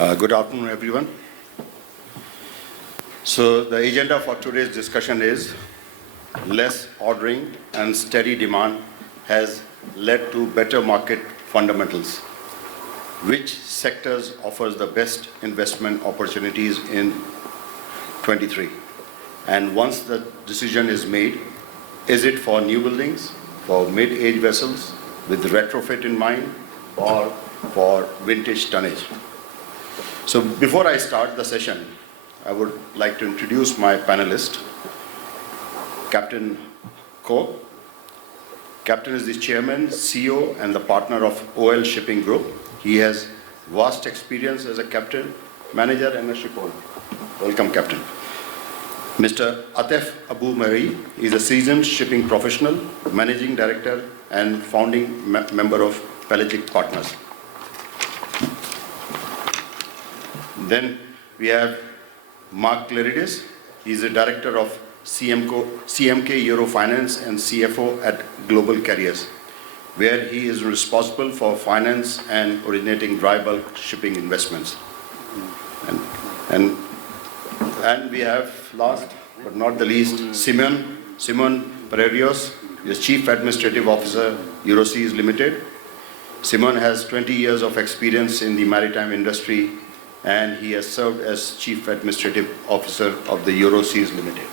Good afternoon, everyone. So the agenda for today's discussion is less ordering and steady demand has led to better market fundamentals. Which sectors offers the best investment opportunities in 23? And once the decision is made, is it for new buildings, for mid-age vessels with retrofit in mind, or for vintage tonnage? So before I start the session, I would like to introduce my panelist, Captain Koch. Captain is the chairman, CEO, and the partner of OL Shipping Group. He has vast experience as a captain, manager, and a shipowner. Welcome, Captain. Mr. Atef Abou Merhi is a seasoned shipping professional, managing director, and founding member of Pelagic Partners. Then we have Mark Klerides. He is the director of CMK Eurofinance and CFO at Global Carriers, where he is responsible for finance and originating dry bulk shipping investments. And we have, last but not the least, Symeon Pariaros, is Chief Administrative Officer, Euroseas Limited. Symeon has 20 years of experience in the maritime industry, and he has served as Chief Administrative Officer of the Euroseas Limited.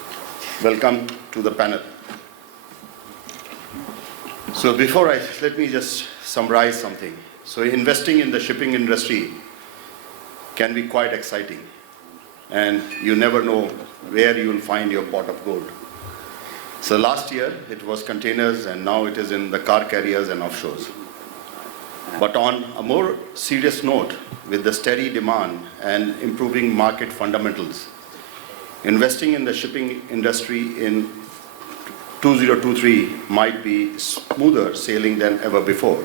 Welcome to the panel. So let me just summarize something. So investing in the shipping industry can be quite exciting, and you never know where you will find your pot of gold. So last year it was containers, and now it is in the car carriers and offshores. But on a more serious note, with the steady demand and improving market fundamentals, investing in the shipping industry in 2023 might be smoother sailing than ever before.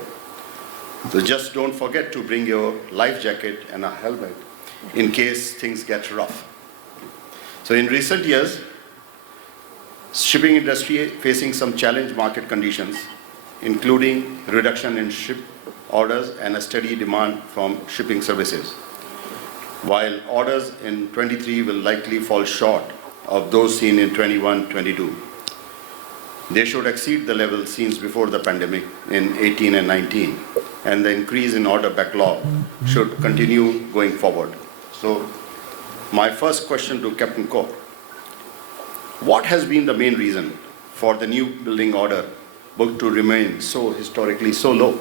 So just don't forget to bring your life jacket and a helmet in case things get rough. So in recent years, shipping industry facing some challenged market conditions, including reduction in ship orders and a steady demand from shipping services. While orders in 23 will likely fall short of those seen in 21-22. They should exceed the level seen before the pandemic in 18 and 19, and the increase in order backlog should continue going forward. So my first question to Captain Koch: what has been the main reason for the new building order book to remain so historically so low?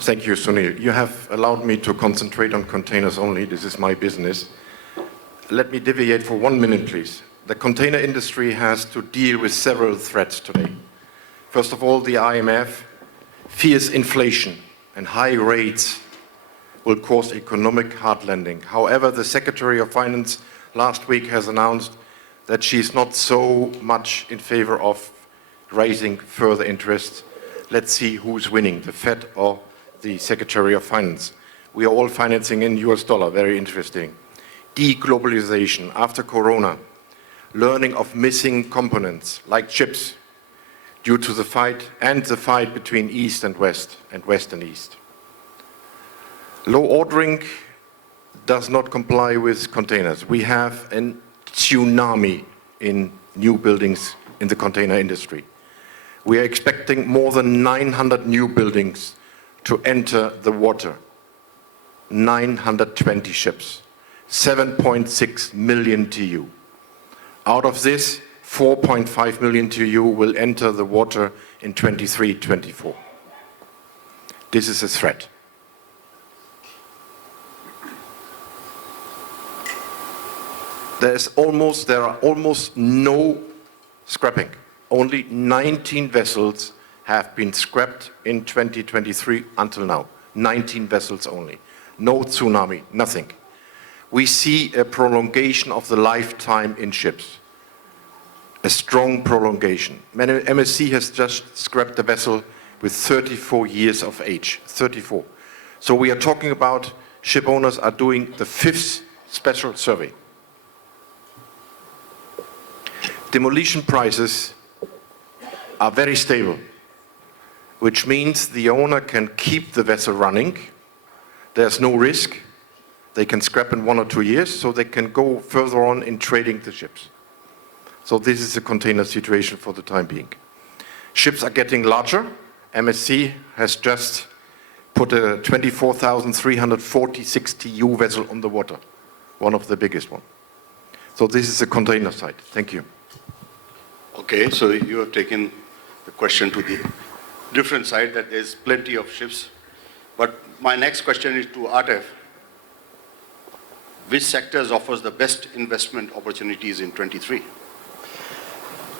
Thank you, Sunil. You have allowed me to concentrate on containers only. This is my business. Let me deviate for 1 minute, please. The container industry has to deal with several threats today. First of all, the IMF fears inflation and high rates will cause economic hard landing. However, the Secretary of Finance last week has announced that she's not so much in favor of raising further interest. Let's see who's winning, the Fed or the Secretary of Finance. We are all financing in US dollar, very interesting. Deglobalization after Corona, learning of missing components like chips due to the fight between East and West and East. Low ordering does not comply with containers. We have a tsunami in new buildings in the container industry. We are expecting more than 900 new buildings to enter the water. 920 ships, 7.6 million TEU. Out of this, 4.5 million TEU will enter the water in 23-24. This is a threat. There are almost no scrapping. Only 19 vessels have been scrapped in 2023 until now. 19 vessels only. No tsunami, nothing. We see a prolongation of the lifetime in ships. A strong prolongation. MSC has just scrapped a vessel with 34 years of age. 34. So we are talking about ship owners are doing the 5th special survey. Demolition prices are very stable, which means the owner can keep the vessel running. there's no risk. They can scrap in 1 or 2 years, so they can go further on in trading the ships. So this is the container situation for the time being. Ships are getting larger. MSC has just put a 24,346 TEU vessel on the water, one of the biggest one. So this is the container side. Thank you. Okay, so you have taken the question to the different side, that there's plenty of ships. But my next question is to Atef. Which sectors offers the best investment opportunities in 23?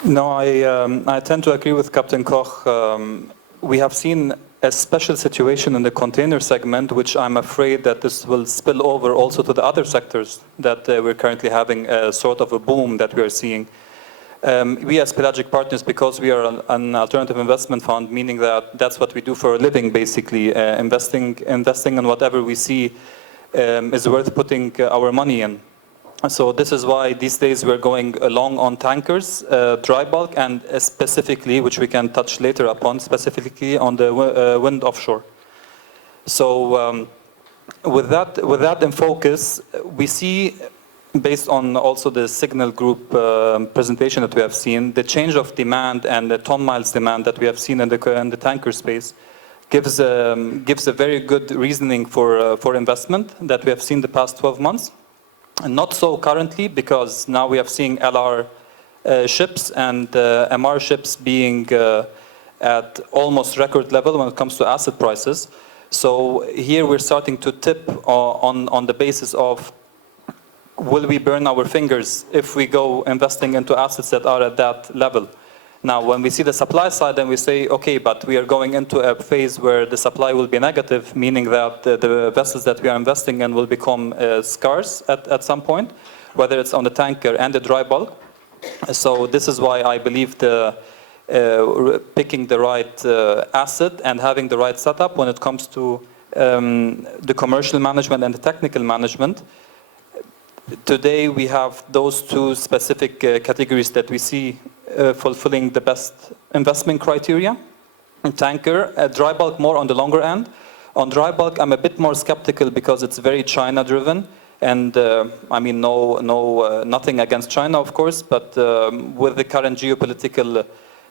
No, I tend to agree with Captain Koch. We have seen a special situation in the container segment, which I'm afraid that this will spill over also to the other sectors that we're currently having a sort of a boom that we are seeing. We as Pelagic partners, because we are an alternative investment fund, meaning that that's what we do for a living, basically, investing in whatever we see is worth putting our money in. So this is why these days we're going along on tankers, dry bulk, and specifically, which we can touch later upon, specifically on the wind offshore. So with that in focus, we see, based on also the Signal Group presentation that we have seen, the change of demand and the ton miles demand that we have seen in the tanker space gives a very good reasoning for investment that we have seen the past 12 months. And not so currently, because now we are seeing LR ships and MR ships being at almost record level when it comes to asset prices. So here we're starting to tip on the basis of, will we burn our fingers if we go investing into assets that are at that level? Now, when we see the supply side, then we say, okay, but we are going into a phase where the supply will be negative, meaning that the vessels that we are investing in will become scarce at some point, whether it's on the tanker and the dry bulk. So this is why I believe picking the right asset and having the right setup when it comes to the commercial management and the technical management. Today we have those two specific categories that we see fulfilling the best investment criteria. Tanker, dry bulk more on the longer end. On dry bulk, I'm a bit more skeptical because it's very China driven. And I mean, nothing against China, of course, but with the current geopolitical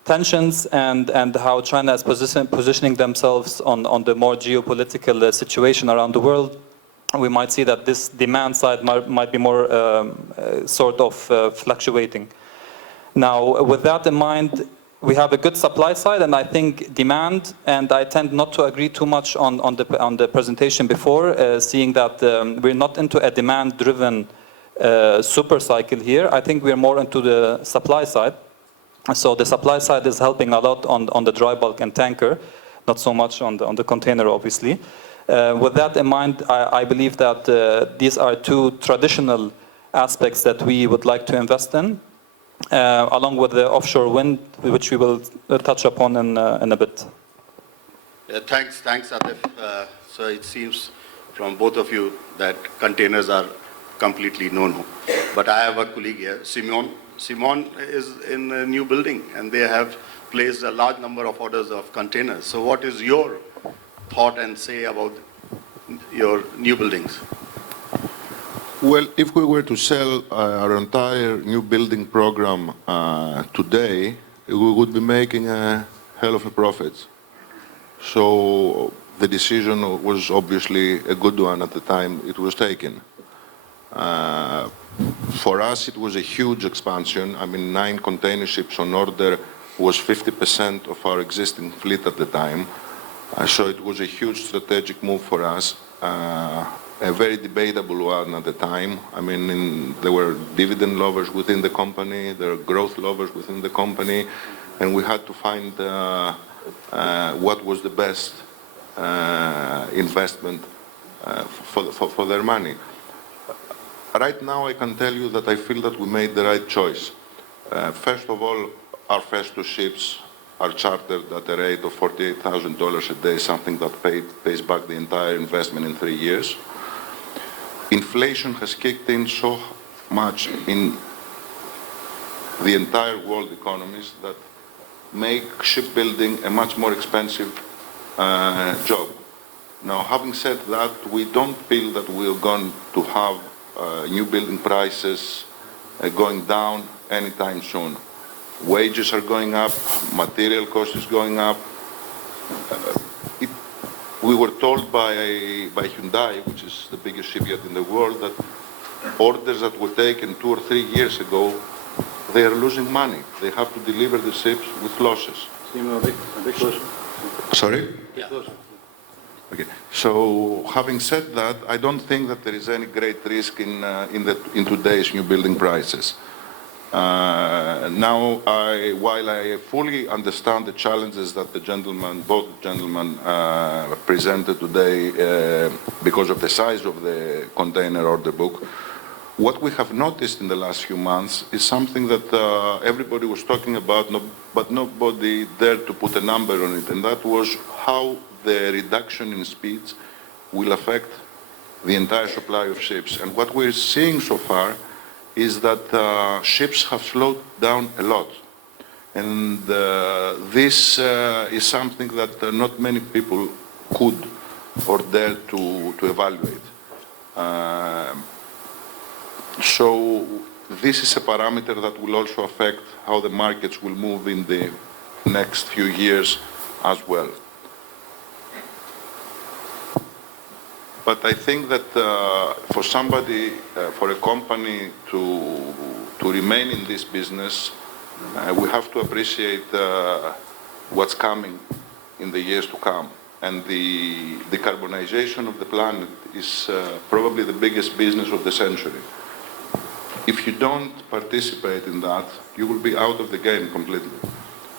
tensions and how China is positioning themselves on the more geopolitical situation around the world, we might see that this demand side might be more sort of fluctuating. Now, with that in mind, we have a good supply side, and I think demand, and I tend not to agree too much on the presentation before, seeing that we're not into a demand-driven super cycle here. I think we're more into the supply side. So the supply side is helping a lot on the dry bulk and tanker, not so much on the container, obviously. With that in mind, I believe that these are two traditional aspects that we would like to invest in, along with the offshore wind, which we will touch upon in a bit. Thanks, Atef. So it seems from both of you that containers are completely no-no. But I have a colleague here, Symeon. Symeon is in a new building, and they have placed a large number of orders of containers. So what is your thought and say about your new buildings? Well, if we were to sell our entire new building program today, we would be making a hell of a profit. So the decision was obviously a good one at the time it was taken. For us, it was a huge expansion. I mean, 9 container ships on order was 50% of our existing fleet at the time. So it was a huge strategic move for us, a very debatable one at the time. I mean, there were dividend lovers within the company, there were growth lovers within the company, and we had to find what was the best investment for their money. Right now, I can tell you that I feel that we made the right choice. First of all, our first 2 ships are chartered at a rate of $48,000 a day, something that pays back the entire investment in 3 years. Inflation has kicked in so much in the entire world economies that make shipbuilding a much more expensive job. Now, having said that, we don't feel that we're going to have new building prices going down anytime soon. Wages are going up, material cost is going up. We were told by Hyundai, which is the biggest shipyard in the world, that orders that were taken 2 or 3 years ago, they are losing money. They have to deliver the ships with losses. Sorry? Yeah. Okay. So, having said that, I don't think that there is any great risk in today's new building prices. Now, while I fully understand the challenges that both gentlemen presented today because of the size of the container order book, what we have noticed in the last few months is something that everybody was talking about, but nobody dared to put a number on it, and that was how the reduction in speeds will affect the entire supply of ships. And what we're seeing so far is that ships have slowed down a lot. And this is something that not many people could or dare to evaluate. So this is a parameter that will also affect how the markets will move in the next few years as well. But I think that for somebody, for a company to remain in this business, we have to appreciate what's coming in the years to come. And the decarbonization of the planet is probably the biggest business of the century. If you don't participate in that, you will be out of the game completely.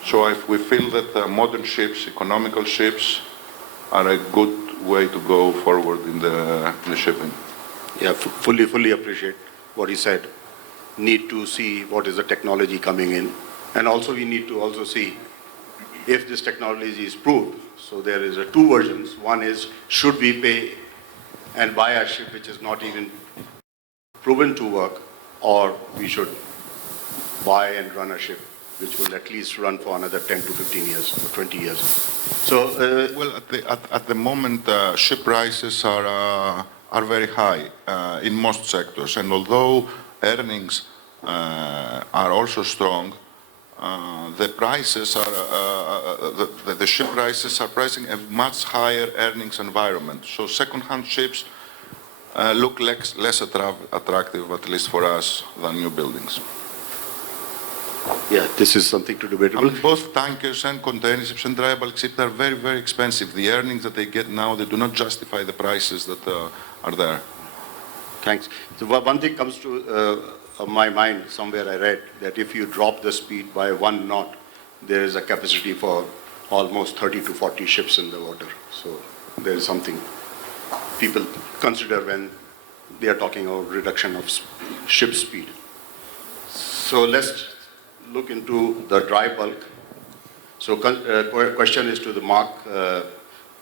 So we feel that modern ships, economical ships, are a good way to go forward in the shipping. Yeah, fully appreciate what he said. Need to see what is the technology coming in. And also we need to also see if this technology is proved. So there is two versions. One is, should we pay and buy a ship which is not even proven to work, or we should buy and run a ship which will at least run for another 10 to 15 years or 20 years. So, well, at the moment, ship prices are very high in most sectors, and although earnings are also strong, the prices are the ship prices are pricing a much higher earnings environment. So, second-hand ships look less attractive, at least for us, than new buildings. yeah, this is something to debatable. Both tankers and container ships and dry bulk ships are very, very expensive. The earnings that they get now, they do not justify the prices that are there. Thanks. So one thing comes to my mind, somewhere I read, that if you drop the speed by 1 knot, there is a capacity for almost 30 to 40 ships in the water. So there is something people consider when they are talking about reduction of ship speed. So let's look into the dry bulk. So question is to the Mark.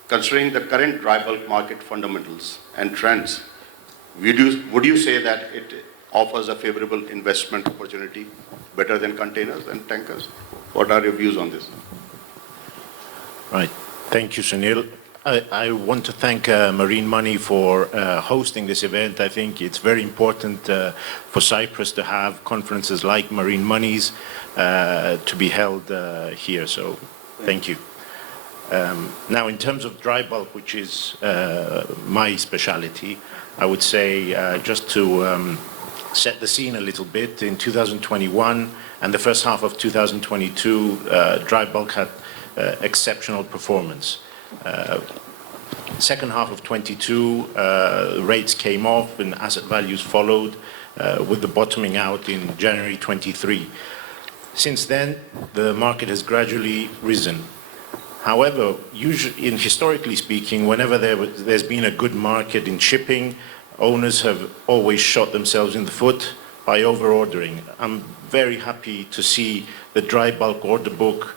Considering the current dry bulk market fundamentals and trends, would you say that it offers a favorable investment opportunity, better than containers and tankers? What are your views on this? Right. Thank you, Sunil. I want to thank Marine Money for hosting this event. I think it's very important for Cyprus to have conferences like Marine Money's to be held here. So thank you. Now, in terms of dry bulk, which is my specialty, I would say just to set the scene a little bit, in 2021 and the first half of 2022, dry bulk had exceptional performance. Second half of 22, rates came off and asset values followed, with the bottoming out in January 23. Since then, the market has gradually risen. However, historically speaking, whenever there's been a good market in shipping, owners have always shot themselves in the foot by over-ordering. I'm very happy to see the dry bulk order book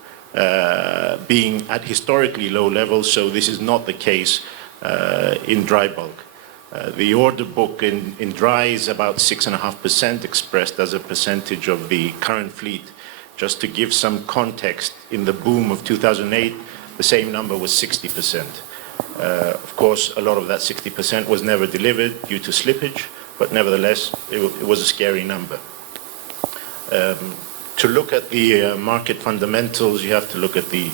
being at historically low levels, so this is not the case in dry bulk. The order book in dry is about 6.5% expressed as a percentage of the current fleet. Just to give some context, in the boom of 2008, the same number was 60%. Of course, a lot of that 60% was never delivered due to slippage, but nevertheless, it was a scary number. To look at the market fundamentals, you have to look at the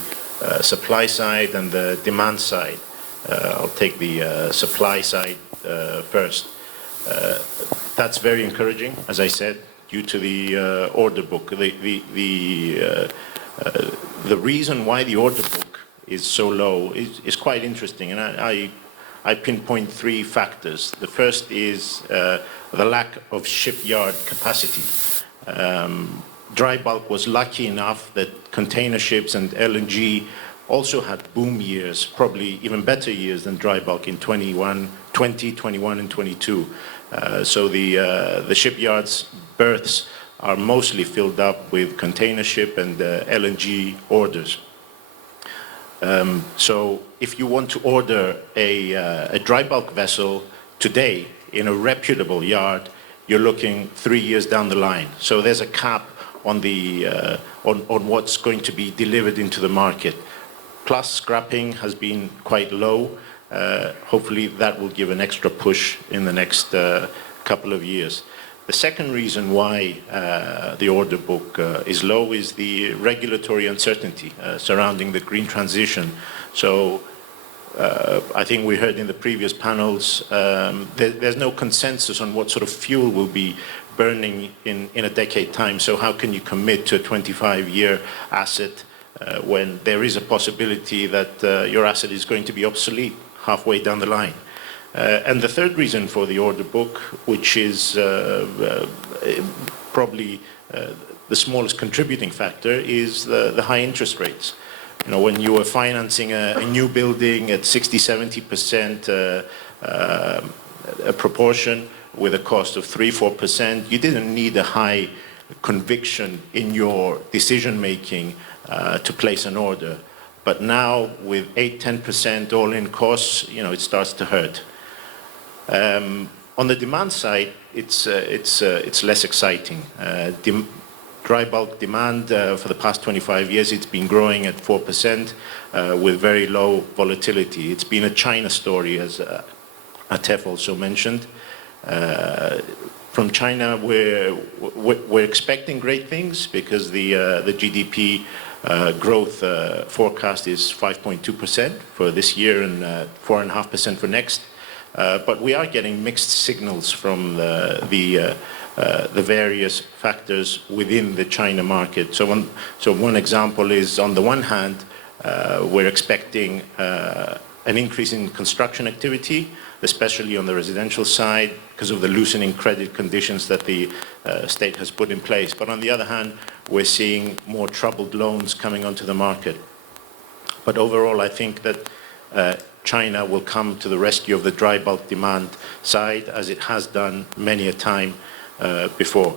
supply side and the demand side. I'll take the supply side first. That's very encouraging, as I said, due to the order book. The reason why the order book is so low is quite interesting, and I pinpoint three factors. The first is the lack of shipyard capacity. Dry bulk was lucky enough that container ships and LNG also had boom years, probably even better years than dry bulk in 20, 21 and 22. So the shipyards' berths are mostly filled up with container ship and LNG orders. So if you want to order a dry bulk vessel today in a reputable yard, you're looking 3 years down the line. So there's a cap on the on what's going to be delivered into the market. Plus, scrapping has been quite low. Hopefully, that will give an extra push in the next couple of years. The second reason why the order book is low is the regulatory uncertainty surrounding the green transition. So I think we heard in the previous panels, there's no consensus on what sort of fuel will be burning in a decade time. So how can you commit to a 25-year asset when there is a possibility that your asset is going to be obsolete halfway down the line? And the third reason for the order book, which is probably the smallest contributing factor, is the high interest rates. You know, when you are financing a new building at 60–70% a proportion with a cost of 3–4%, you didn't need a high conviction in your decision making to place an order. But now with 8–10% all-in costs, you know, it starts to hurt. On the demand side, it's less exciting. Dry bulk demand for the past 25 years, it's been growing at 4% with very low volatility. It's been a China story, as Atef also mentioned. From China, we're expecting great things because the GDP growth forecast is 5.2% for this year and 4.5% for next. But we are getting mixed signals from the various factors within the China market. So one example is, on the one hand, we're expecting an increase in construction activity, especially on the residential side, because of the loosening credit conditions that the state has put in place. But on the other hand, we're seeing more troubled loans coming onto the market. But overall, I think that China will come to the rescue of the dry bulk demand side, as it has done many a time before.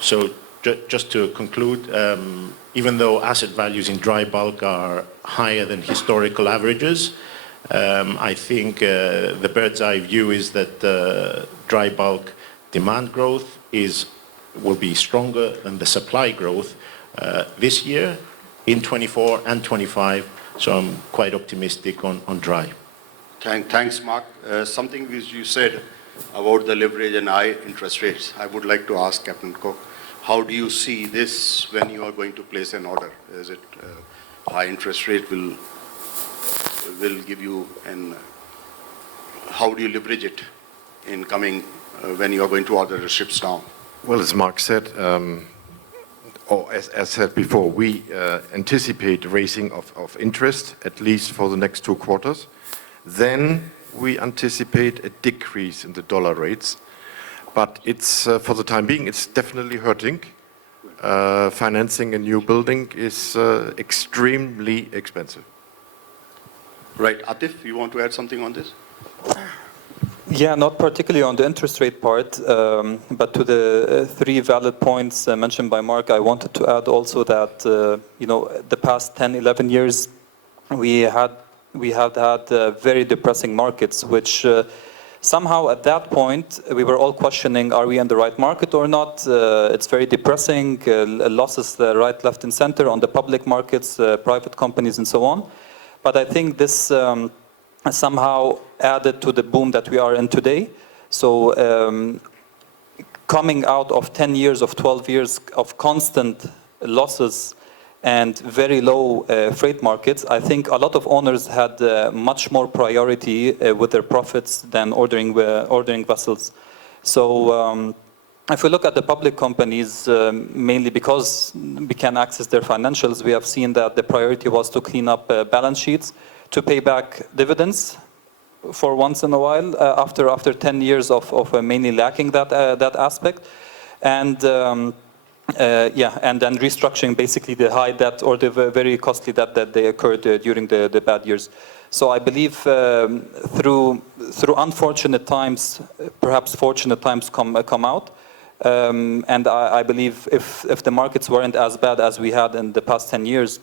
So just to conclude, even though asset values in dry bulk are higher than historical averages, I think the bird's eye view is that dry bulk demand growth will be stronger than the supply growth this year, in 24 and 25. So I'm quite optimistic on dry. Thanks, Mark. Something which you said about the leverage and high interest rates, I would like to ask Captain Koch, how do you see this when you are going to place an order? Is it high interest rate will give you, and how do you leverage it in coming when you are going to order the ships now? Well, as Mark said, or as said before, we anticipate raising of interest, at least for the next 2 quarters. Then we anticipate a decrease in the dollar rates. But it's, for the time being, it's definitely hurting. Financing a new building is extremely expensive. Right. Atef, you want to add something on this? Yeah, not particularly on the interest rate part, but to the 3 valid points mentioned by Mark, I wanted to add also that, you know, the past 10, 11 years, we have had very depressing markets, which somehow at that point, we were all questioning, are we in the right market or not? It's very depressing, losses right, left, and center on the public markets, private companies, and so on. But I think this somehow added to the boom that we are in today. So coming out of 10 years, of 12 years of constant losses and very low freight markets, I think a lot of owners had much more priority with their profits than ordering vessels. So if we look at the public companies, mainly because we can access their financials, we have seen that the priority was to clean up balance sheets, to pay back dividends for once in a while, after 10 years of mainly lacking that aspect. And and then restructuring basically the high debt or the very costly debt that they occurred during the bad years. So I believe through unfortunate times, perhaps fortunate times come out. And I believe if the markets weren't as bad as we had in the past 10 years,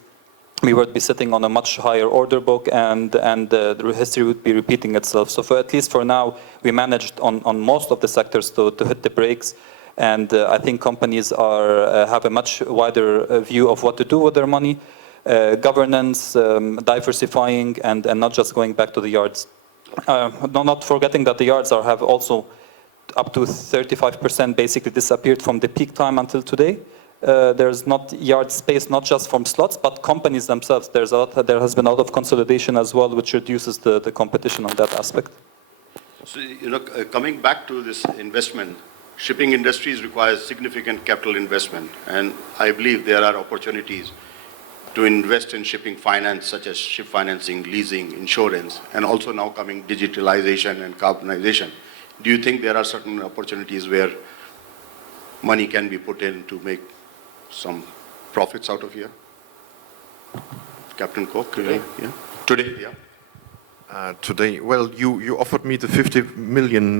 we would be sitting on a much higher order book, and the history would be repeating itself. So at least for now, we managed on most of the sectors to hit the brakes. And I think companies have a much wider view of what to do with their money, governance, diversifying, and not just going back to the yards. Not forgetting that the yards have also up to 35% basically disappeared from the peak time until today. There's not yard space, not just from slots, but companies themselves. There has been a lot of consolidation as well, which reduces the competition on that aspect. So, coming back to this investment, shipping industries requires significant capital investment, and I believe there are opportunities to invest in shipping finance, such as ship financing, leasing, insurance, and also now coming digitalization and carbonization. Do you think there are certain opportunities where money can be put in to make some profits out of here? Captain Koch, today? Yeah. Today, yeah. Today, well, you offered me the $50 million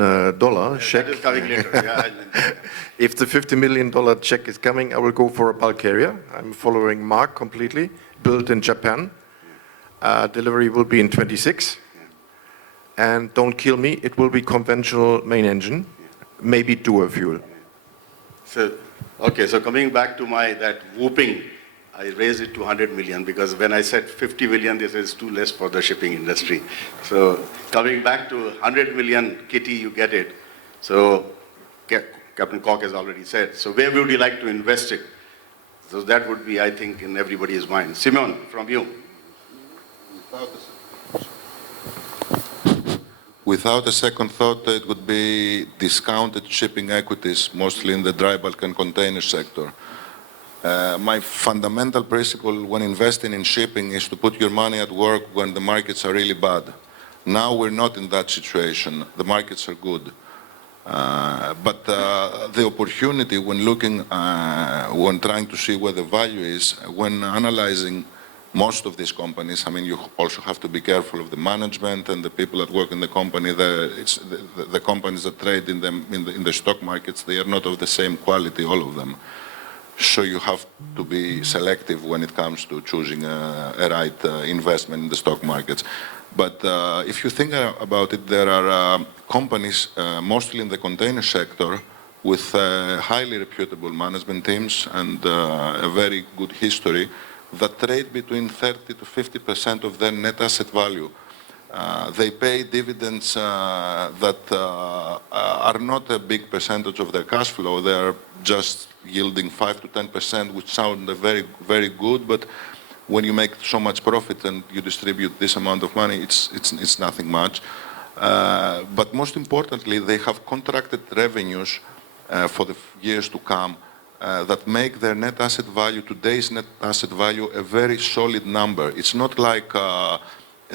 check. That is coming later. Yeah. If the $50 million check is coming, I will go for a bulk carrier. I'm following Mark completely, built in Japan. Delivery will be in 26. And don't kill me, it will be conventional main engine, maybe dual fuel. So, okay, so coming back to that whooping, I raised it to 100 million because when I said 50 million, this is too less for the shipping industry. So coming back to 100 million, Kitty, you get it. So Captain Koch has already said. So where would you like to invest it? So that would be, I think, in everybody's mind. Symeon, from you. Without a second thought, it would be discounted shipping equities, mostly in the dry bulk and container sector. My fundamental principle when investing in shipping is to put your money at work when the markets are really bad. Now we're not in that situation. The markets are good. But the opportunity when looking, when trying to see where the value is, when analyzing most of these companies, I mean, you also have to be careful of the management and the people that work in the company. The companies that trade in the stock markets, they are not of the same quality, all of them. So you have to be selective when it comes to choosing a right investment in the stock markets. But if you think about it, there are companies, mostly in the container sector, with highly reputable management teams and a very good history, that trade between 30 to 50% of their net asset value. They pay dividends that are not a big percentage of their cash flow. They are just yielding 5 to 10%, which sound very, very good. But when you make so much profit and you distribute this amount of money, it's nothing much. But most importantly, they have contracted revenues for the years to come that make their net asset value, today's net asset value, a very solid number. It's not like a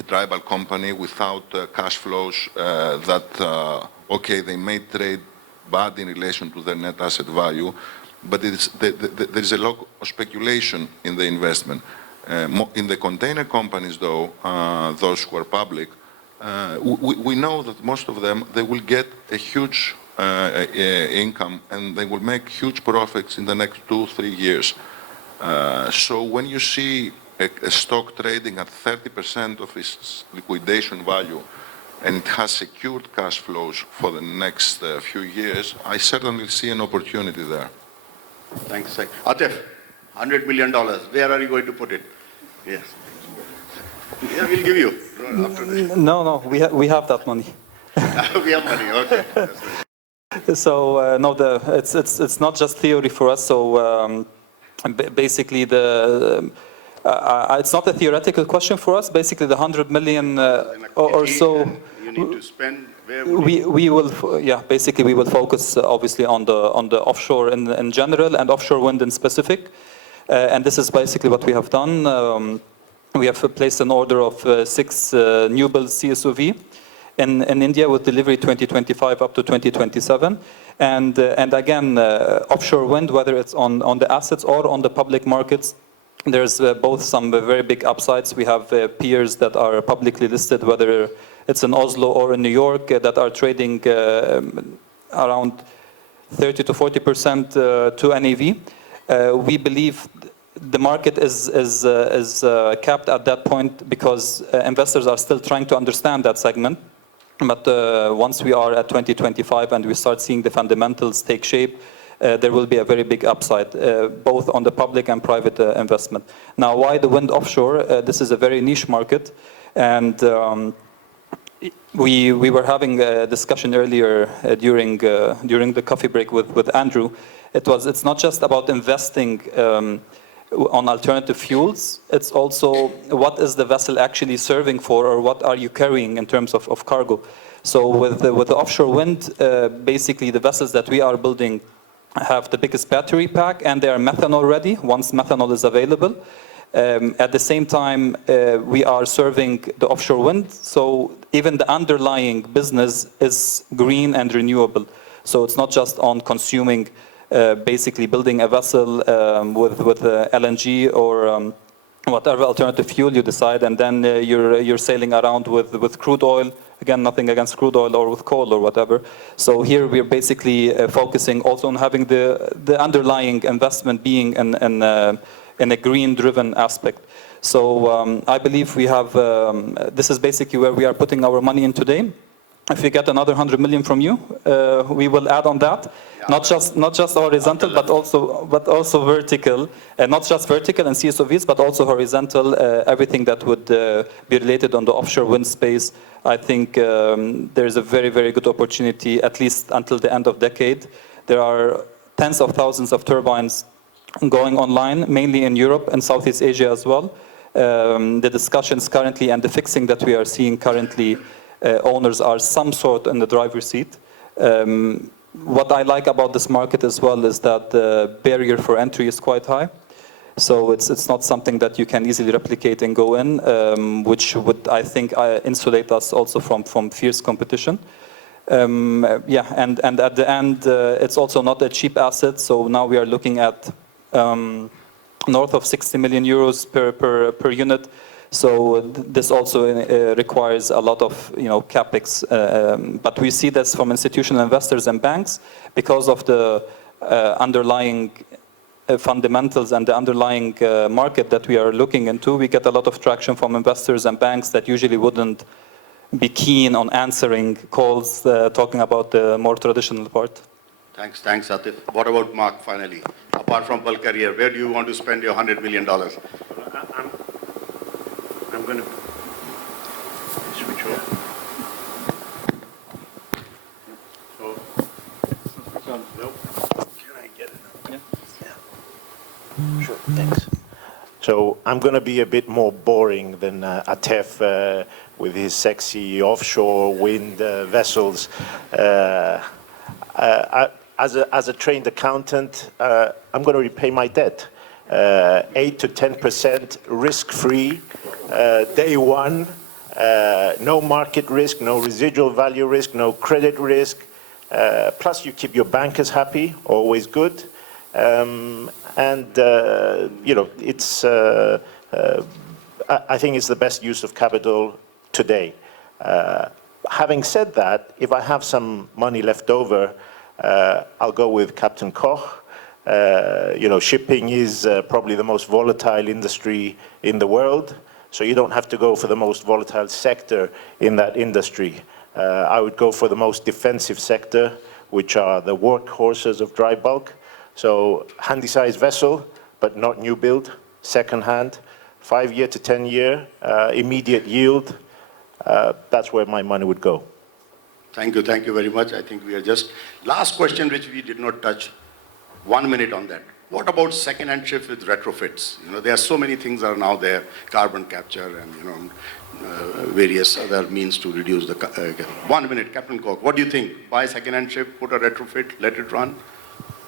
dry bulk company without cash flows that, okay, they may trade bad in relation to their net asset value, but there is a lot of speculation in the investment. In the container companies, though, those who are public, we know that most of them, they will get a huge income and they will make huge profits in the next 2-3 years. So when you see a stock trading at 30% of its liquidation value and it has secured cash flows for the next few years, I certainly see an opportunity there. Thanks. Atef, $100 million, where are you going to put it? Yes. Yeah, we'll give you after this. No, we have that money. We have money, okay. That's right. So no, it's not just theory for us. So basically, it's not a theoretical question for us. Basically, the 100 million or so. You need to spend. Where would we will, yeah, basically we will focus obviously on the offshore in general and offshore wind in specific, and this is basically what we have done. We have placed an order of 6 new build CSOV in India with delivery 2025 up to 2027, and again offshore wind, whether it's on the assets or on the public markets. There's both some very big upsides. We have peers that are publicly listed, whether it's in Oslo or in New York, that are trading around 30 to 40% to NAV. We believe the market is capped at that point because investors are still trying to understand that segment. But once we are at 2025 and we start seeing the fundamentals take shape, there will be a very big upside, both on the public and private investment. Now, why the wind offshore? This is a very niche market, and we were having a discussion earlier during the coffee break with Andrew. It's not just about investing on alternative fuels. It's also what is the vessel actually serving for, or what are you carrying in terms of cargo. So with the offshore wind, basically the vessels that we are building have the biggest battery pack, and they are methanol ready once methanol is available. At the same time, we are serving the offshore wind, so even the underlying business is green and renewable. So it's not just on consuming, basically building a vessel with LNG or whatever alternative fuel you decide, and then you're sailing around with crude oil. Again, nothing against crude oil, or with coal or whatever. So here we're basically focusing also on having the underlying investment being in a green-driven aspect. So I believe we have, this is basically where we are putting our money in today. If we get another 100 million from you, we will add on that. Yeah. Not just horizontal, but also vertical, and not just vertical and CSOVs, but also horizontal. Everything that would be related on the offshore wind space. I think there's a very, very good opportunity, at least until the end of decade. There are tens of thousands of turbines going online, mainly in Europe and Southeast Asia as well. The discussions currently and the fixing that we are seeing currently, owners are some sort in the driver's seat. What I like about this market as well is that the barrier for entry is quite high. So it's not something that you can easily replicate and go in, which would, I think, insulate us also from fierce competition. Yeah, and at the end, it's also not a cheap asset. So now we are looking at north of 60 million euros per unit. So this also requires a lot of capex. But we see this from institutional investors and banks because of the underlying fundamentals and the underlying market that we are looking into. We get a lot of traction from investors and banks that usually wouldn't be keen on answering calls talking about the more traditional part. Thanks, Atef. What about Mark, finally? Apart from bulk carrier, where do you want to spend your $100 million? I'm going to switch off. Can I get it? Yeah. Sure, thanks. So I'm going to be a bit more boring than Atef with his sexy offshore wind vessels. As a trained accountant, I'm going to repay my debt. 8 to 10% risk-free, day one, no market risk, no residual value risk, no credit risk. Plus, you keep your bankers happy, always good. It's I think it's the best use of capital today. Having said that, if I have some money left over, I'll go with Captain Koch. Shipping is probably the most volatile industry in the world, so you don't have to go for the most volatile sector in that industry. I would go for the most defensive sector, which are the workhorses of dry bulk. So handy-sized vessel, but not new build, second-hand, 5-year to 10-year, immediate yield, that's where my money would go. Thank you very much. I think we are just, last question which we did not touch, 1 minute on that. What about second-hand ships with retrofits? You know, there are so many things are now there, carbon capture and, you know, various other means to reduce the, 1 minute, Captain Koch, what do you think? Buy a second-hand ship, put a retrofit, let it run?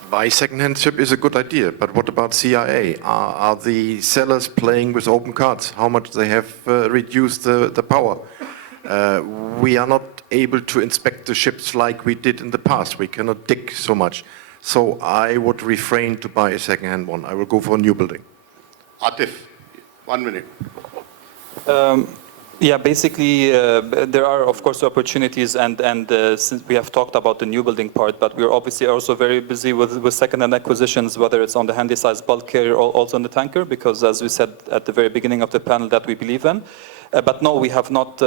Buy second-hand ship is a good idea, but what about CIA? Are the sellers playing with open cards? How much they have reduced the power? We are not able to inspect the ships like we did in the past. We cannot dig so much. So I would refrain to buy a second-hand one. I will go for a new building. Atef, 1 minute. Yeah, basically, there are, of course, opportunities, and since we have talked about the new building part, but we're obviously also very busy with second-hand acquisitions, whether it's on the handy-size bulk carrier or also on the tanker, because as we said at the very beginning of the panel, that we believe in. But no, we have not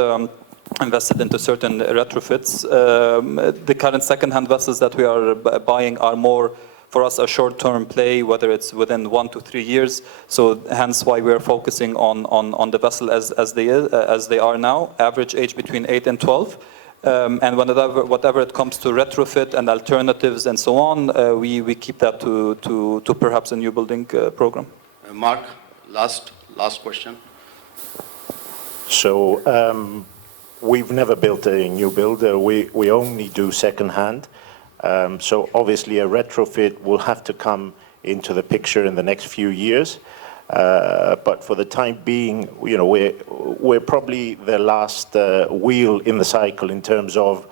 invested into certain retrofits. The current second-hand vessels that we are buying are more, for us, a short-term play, whether it's within 1 to 3 years. So hence why we are focusing on the vessel as they are now, average age between 8 and 12. And whatever it comes to retrofit and alternatives and so on, we keep that to perhaps a new building program. Mark, last question. So we've never built a new build. We only do second-hand. So obviously a retrofit will have to come into the picture in the next few years. But for the time being, you know, we're probably the last wheel in the cycle in terms of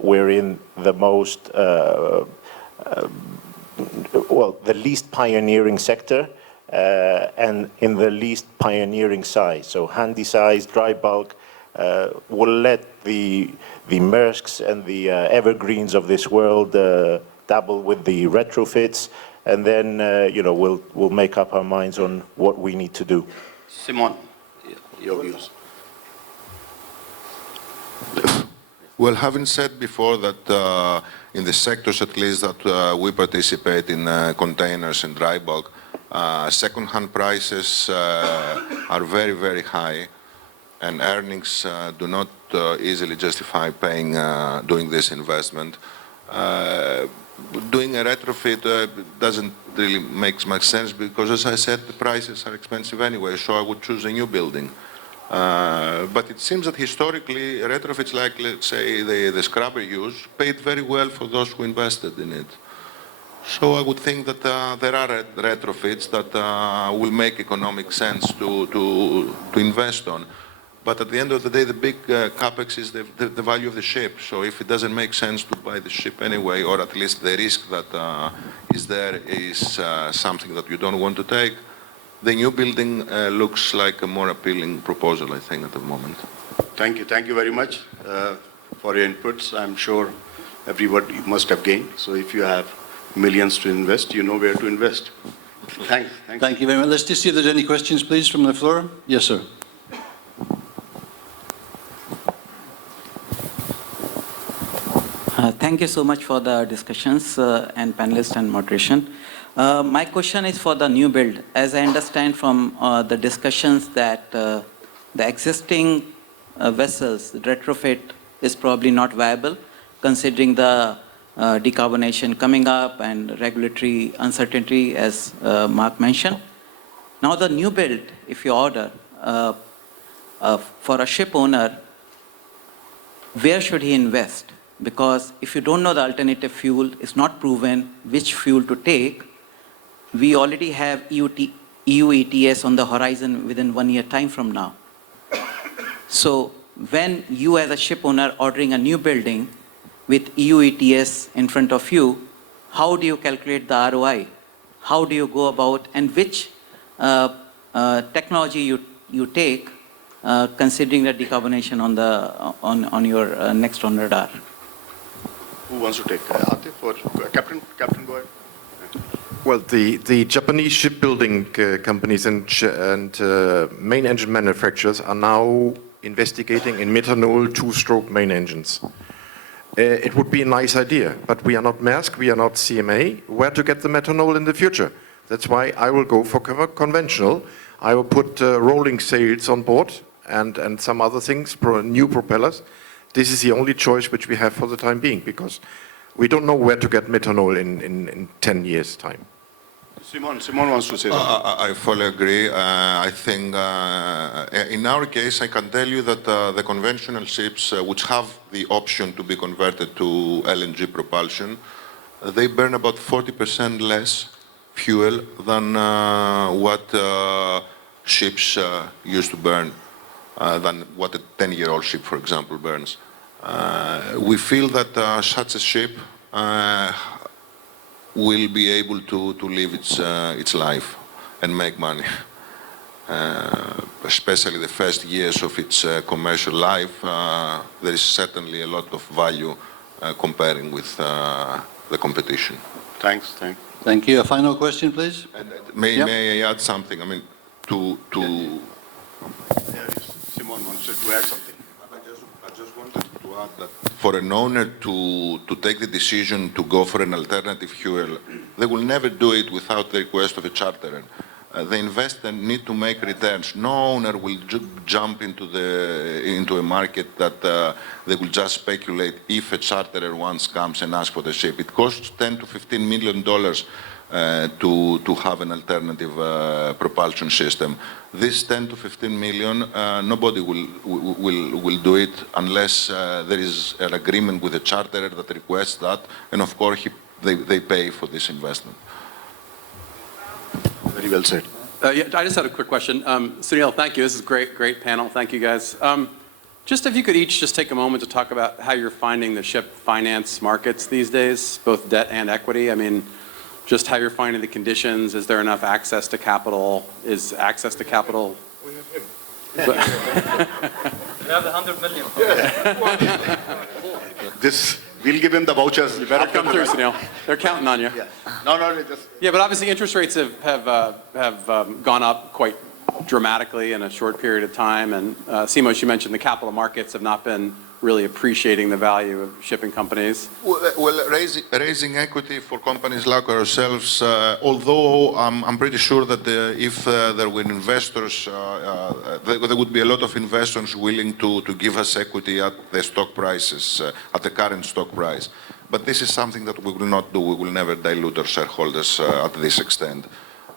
we're in the most, well, the least pioneering sector and in the least pioneering size. So handy size, dry bulk, will let the Maersks and the Evergreens of this world dabble with the retrofits, and then you know, we'll make up our minds on what we need to do. Symeon, your views. Well, having said before that in the sectors at least that we participate in containers and dry bulk, second-hand prices are very, very high, and earnings do not easily justify paying, doing this investment. Doing a retrofit doesn't really make much sense because, as I said, the prices are expensive anyway, so I would choose a new building. But it seems that historically, retrofits like, let's say, the scrubber use paid very well for those who invested in it. So I would think that there are retrofits that will make economic sense to invest on. But at the end of the day, the big capex is the value of the ship. So if it doesn't make sense to buy the ship anyway, or at least the risk that is there is something that you don't want to take, the new building looks like a more appealing proposal, I think, at the moment. Thank you very much for your inputs. I'm sure everybody must have gained. So if you have millions to invest, you know where to invest. Thanks. Thank you very much. Let's just see if there's any questions, please, from the floor. Yes, sir. Thank you so much for the discussions and panelists and moderation. My question is for the new build. As I understand from the discussions that the existing vessels, the retrofit is probably not viable considering the decarbonation coming up and regulatory uncertainty, as Mark mentioned. Now the new build, if you order, for a ship owner, where should he invest? Because if you don't know the alternative fuel, it's not proven which fuel to take. We already have EU ETS on the horizon within 1 year time from now. So when you as a ship owner ordering a new building with EU ETS in front of you, how do you calculate the ROI? How do you go about, and which technology you take considering the decarbonation on your next on radar? Who wants to take? Atef or Captain? Captain, go ahead. Well, the Japanese shipbuilding companies and main engine manufacturers are now investigating in methanol two-stroke main engines. It would be a nice idea, but we are not Maersk, we are not CMA. Where to get the methanol in the future? That's why I will go for conventional. I will put rolling sails on board and some other things, new propellers. This is the only choice which we have for the time being, because we don't know where to get methanol in 10 years' time. Symeon wants to say something. I fully agree. I think in our case, I can tell you that the conventional ships which have the option to be converted to LNG propulsion, they burn about 40% less fuel than what ships used to burn, than what a 10-year-old ship, for example, burns. We feel that such a ship will be able to live its life and make money, especially the first years of its commercial life. There is certainly a lot of value comparing with the competition. Thanks. Thank you. A final question, please? And may I add something? I mean, Symeon wants to add something. I just wanted to add that for an owner to take the decision to go for an alternative fuel, they will never do it without the request of a charterer. The investor need to make returns. No owner will jump into a market that they will just speculate if a charterer once comes and asks for the ship. It costs $10 to $15 million to have an alternative propulsion system. This 10 to 15 million, nobody will do it unless there is an agreement with the charterer that requests that, and of course they pay for this investment. Very well said. Yeah, I just had a quick question. Sunil, thank you. This is great panel. Thank you, guys. Just if you could each just take a moment to talk about how you're finding the ship finance markets these days, both debt and equity. I mean, just how you're finding the conditions. Is there enough access to capital? Is access to capital? We have him. We have the 100 million. This, we'll give him the vouchers. I'll come through, Sunil. They're counting on you. Yeah. No, just... Yeah, but obviously interest rates have gone up quite dramatically in a short period of time. And Symeon, you mentioned the capital markets have not been really appreciating the value of shipping companies. Well, raising equity for companies like ourselves, although I'm pretty sure that if there were investors, there would be a lot of investors willing to give us equity at the stock prices, at the current stock price. But this is something that we will not do. We will never dilute our shareholders at this extent.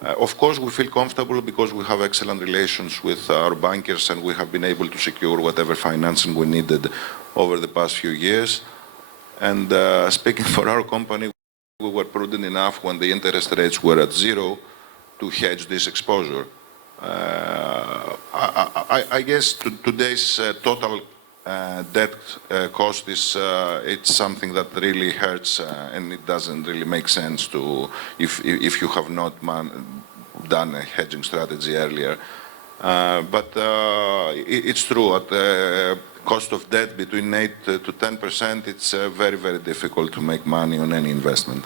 Of course, we feel comfortable because we have excellent relations with our bankers and we have been able to secure whatever financing we needed over the past few years. And speaking for our company, we were prudent enough when the interest rates were at zero to hedge this exposure. I guess today's total debt cost is it's something that really hurts and it doesn't really make sense to if you have not done a hedging strategy earlier. But it's true at the cost of debt between 8 to 10%, it's very, very difficult to make money on any investment.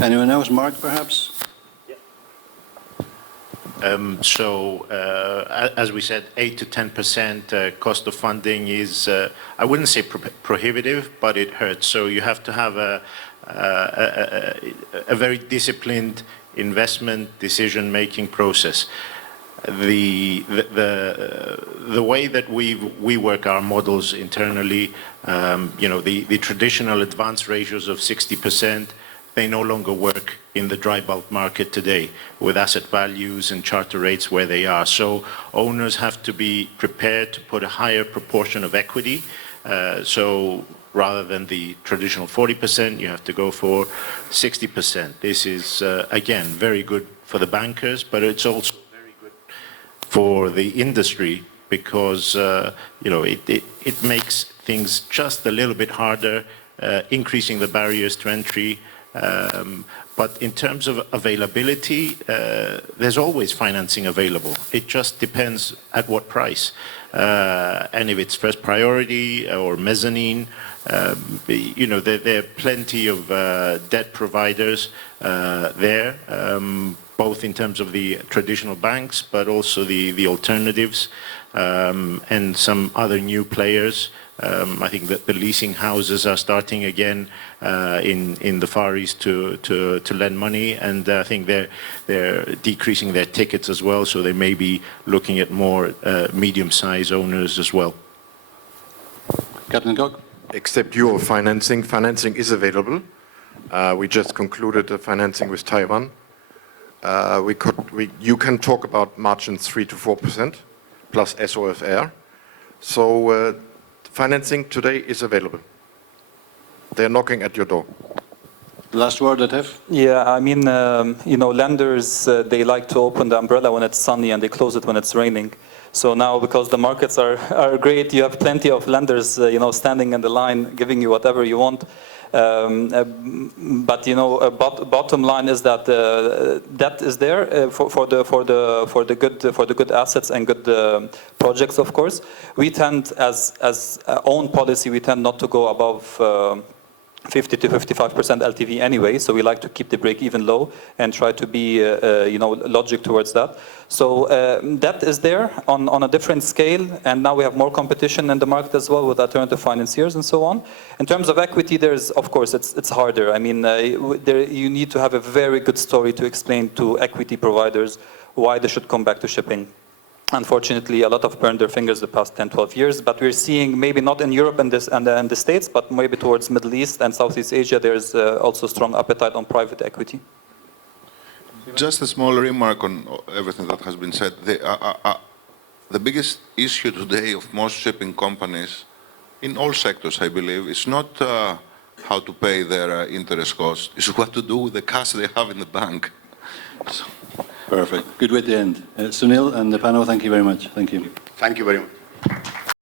Anyone else? Mark, perhaps? As we said, 8 to 10% cost of funding is, I wouldn't say prohibitive, but it hurts. So you have to have a very disciplined investment decision-making process. The way that we work our models internally, the traditional advance ratios of 60%, they no longer work in the dry bulk market today with asset values and charter rates where they are. So owners have to be prepared to put a higher proportion of equity. So rather than the traditional 40%, you have to go for 60%. This is, again, very good for the bankers, but it's also very good for the industry because, it makes things just a little bit harder, increasing the barriers to entry. But in terms of availability, there's always financing available. It just depends at what price. And if it's first priority or mezzanine, there are plenty of debt providers there, both in terms of the traditional banks, but also the alternatives and some other new players I think that the leasing houses are starting again in the Far East to lend money, and I think they're decreasing their tickets as well, so they may be looking at more medium-sized owners as well. Captain Koch? Except Eurofinancing, financing is available. We just concluded the financing with Taiwan. You can talk about margins 3 to 4% plus SOFR. So financing today is available. They're knocking at your door. Last word, Atef? Yeah, I mean, lenders, they like to open the umbrella when it's sunny and they close it when it's raining. So now, because the markets are great, you have plenty of lenders, standing in the line, giving you whatever you want. But bottom line is that debt is there for the good assets and good projects. Of course, we tend, as own policy, we tend not to go above 50 to 55% LTV anyway, so we like to keep the break even low and try to be logic towards that. So that is there on a different scale, and now we have more competition in the market as well with alternative financiers and so on. In terms of equity, there's, of course, it's harder. I mean, you need to have a very good story to explain to equity providers why they should come back to shipping. Unfortunately, a lot have burned their fingers the past 10, 12 years, but we're seeing maybe not in Europe and the States, but maybe towards Middle East and Southeast Asia, there's also strong appetite on private equity. Just a small remark on everything that has been said. The biggest issue today of most shipping companies, in all sectors, I believe, is not how to pay their interest cost, it's what to do with the cash they have in the bank. So. Perfect. Good way to end. Sunil and the panel, thank you very much. Thank you. Thank you very much.